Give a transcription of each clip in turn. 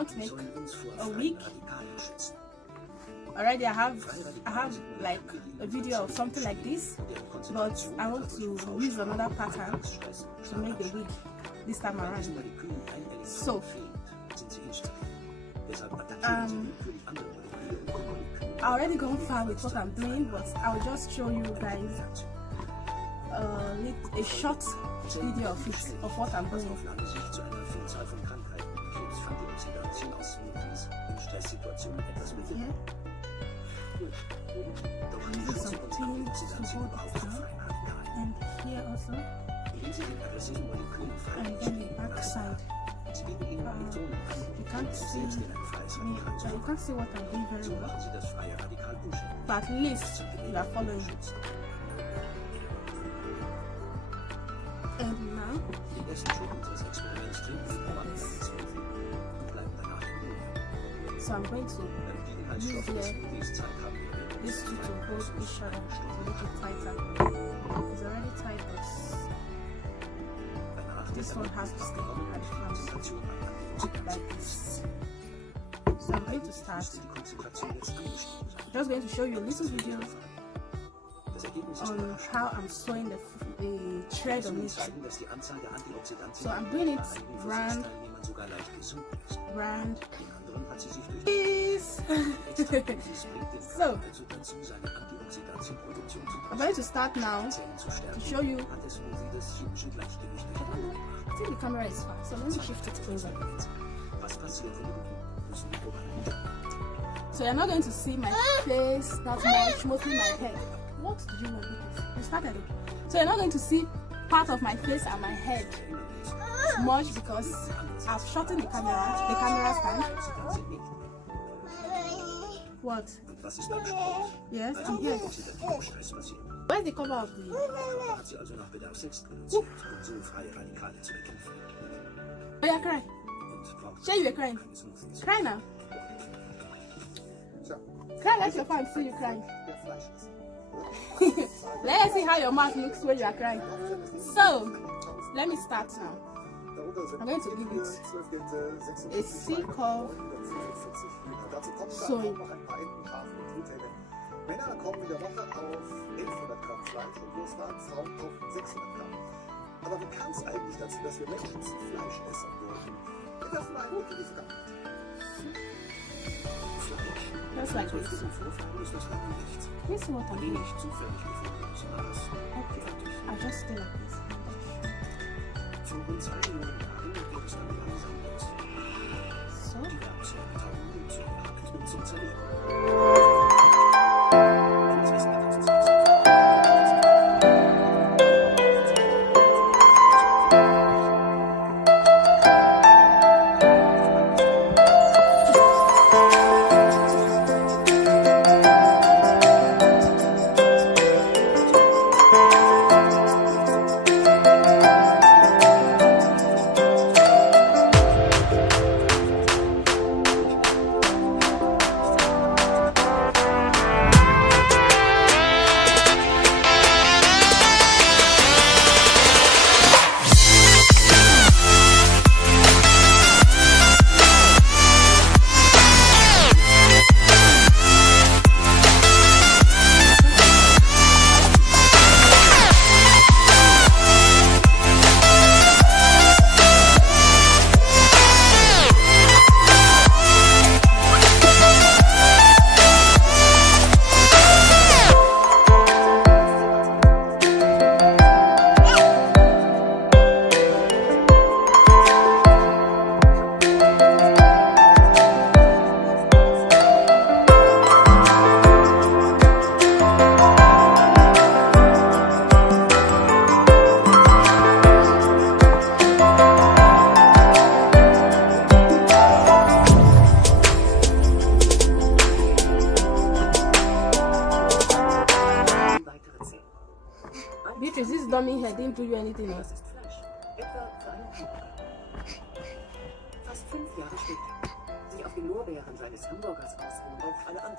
want to make a wig. Already I have like a video of something like this, but I want to use another pattern to make the wig this time around. So I already gone far with what I'm doing, but I'll just show you guys a short video of it, of what I'm doing. Using some pins to hold it down, and here also, and then the back side. You can't see me, you can't see what I'm doing very well, but at least you are following it. And now, so I'm going to use here these two to hold each other to make it tighter. It's already tight, but this one has to stay at the front like this. So I'm going to start. I'm just going to show you a little video on how I'm sewing the thread on it. So I'm doing it round. So I'm going to start now to show you. I think the camera is far, so let me shift it closer. So you're not going to see my face that much, mostly my head. What did you know? You started it. So you're not going to see part of my face and my head much because I've shortened the camera stand. What? Yes, I'm here. Where's the cover of the... Oh, you're crying. Say you were crying. Cry now. Cry, let your fans see you crying. Let's see how your mouth looks when you are crying. So, let me start now. I'm going to give it a C-curve sewing. Männer kommen in der Woche auf 1100 Gramm Fleisch und Wurstwaren, Frauen auf 600 Gramm. Aber wie kam es eigentlich dazu, dass wir Menschen zu Fleischessern wurden? Wir werfen mal einen Blick in die Vergangenheit. Just like this. Vorfahren ist das lange nicht. This is what I'm doing. Nicht zufällig gefundenes Maß. Okay, I'll just stay like this. Vor rund 2 Millionen Jahren geht es dann langsam los. So. Die Werkzeuge tauchen zur Jagd und zum Zerlegen. This dummy head didn't do you anything else.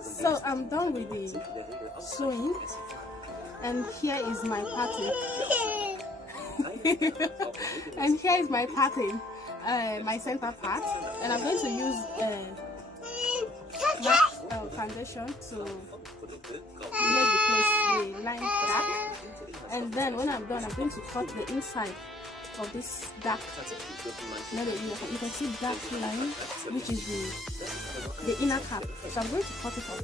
So I'm done with the sewing, and here is my pattern. And here is my pattern. my center part, and I'm going to use matte foundation to make the line dark. And then when I'm done, I'm going to cut the inside of this dark. You can see dark line, which is the inner cap. So I'm going to cut it off.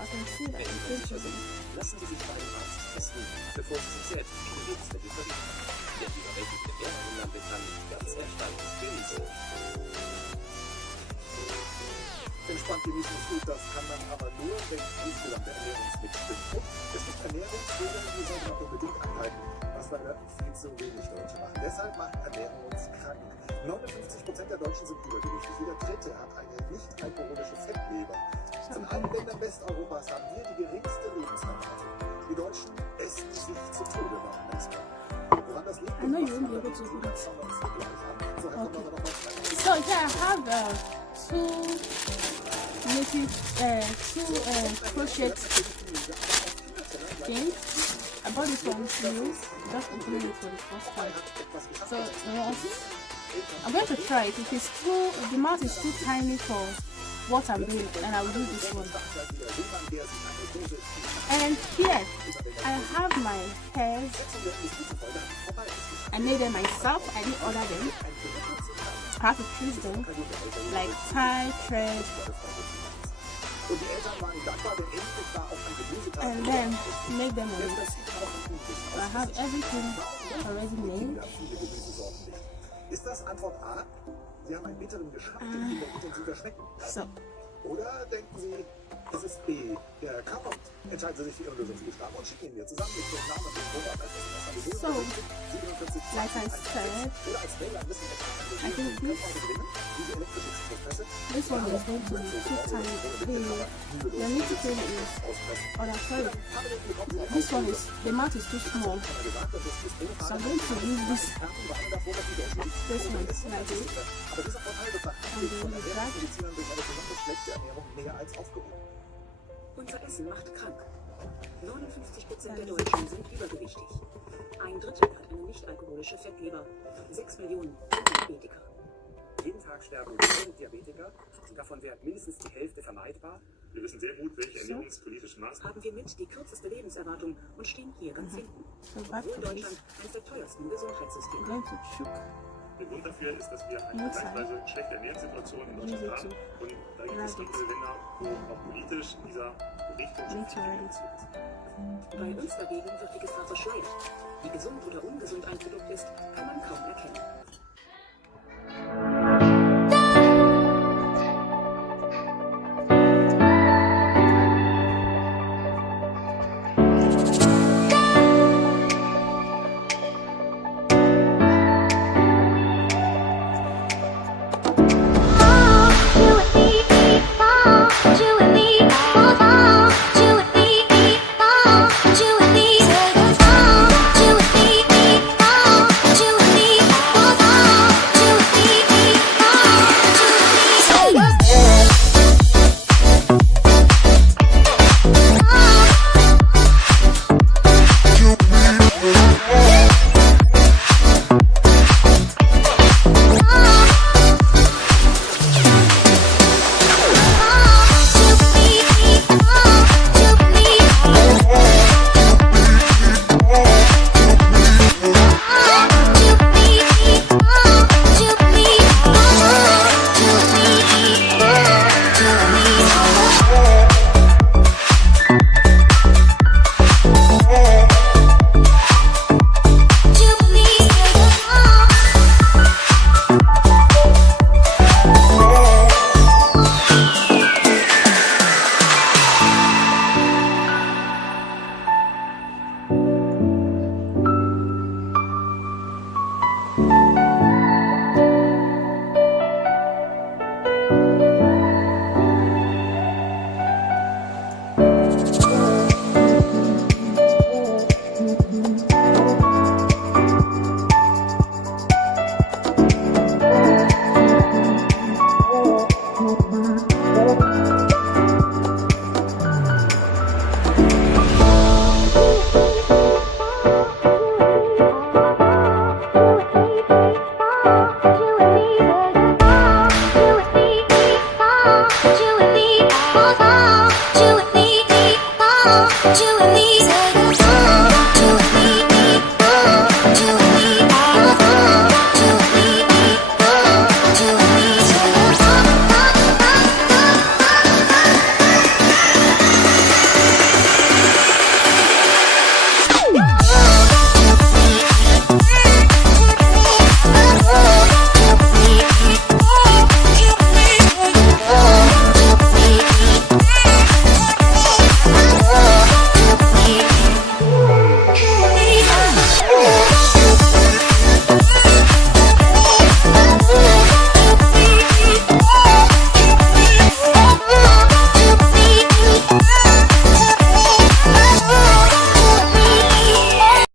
I can see that it's interesting. Lassen Sie sich bei einem Arzt testen, bevor Sie sich selbst in die Lebensmittel verlieren. Denn die Überwältigende Erdbeerlampe kann ganz erstarktes genießen. Entspannt genießen ist gut, das kann man aber nur, wenn insgesamt der Ernährungsmix stimmt. Es gibt Ernährungsregeln, die sollte man unbedingt einhalten, was leider viel zu wenig Deutsche machen. Deshalb macht Ernährung uns krank. 59% der Deutschen sind übergewichtig. Jeder Dritte hat eine nicht-alkoholische Fettleber. Von allen Ländern Westeuropas haben wir die geringste Lebenserwartung. Die Deutschen essen sich zu Tode, warum ist das? Woran das liegt? I know you won't be able to do that. Okay. So here I have two crochet things. I bought this one new, just opening it for the first time. So I'm going to try it. If it's too, the mouth is too tiny for what I'm doing, and I will do this one. And here I have my hairs. I made them myself. I didn't order them. I have to choose them, like tie, thread, and then make them on it. So I have everything already made. Ist das Antwort A? Sie haben einen bitteren Geschmack, den Kinder intensiver schmecken. So. Oder denken Sie, es ist B, der K-Punkt. Entscheiden Sie sich für Ihren Lösungsbuchstaben und schicken ihn mir zusammen mit dem Namen und dem Vorrat als SMS. So, like I said, I think this one is going to be too tiny. The little thing is, sorry, this one is, the mouth is too small. So I'm going to use this one like this. And then the back. Unser Essen macht krank. 59% der Deutschen sind übergewichtig. Ein Drittel hat eine nicht-alkoholische Fettleber. 6 Millionen sind Diabetiker. Jeden Tag sterben 1000 Diabetiker und davon wäre mindestens die Hälfte vermeidbar. Wir wissen sehr gut, welche ernährungspolitischen Maßnahmen. Haben wir mit die kürzeste Lebenserwartung und stehen hier ganz hinten. So back Obwohl to Deutschland this. eines der teuersten Gesundheitssysteme I'm going to chook. Der Grund dafür ist, dass wir eine vergleichsweise schlechte Ernährungssituation in Deutschland haben. Und da gibt es andere Länder, wo auch politisch in dieser Richtung schon viel passiert. Bei uns dagegen wird die Gefahr verschleiert. Wie gesund oder ungesund ein Produkt ist, kann man kaum erkennen.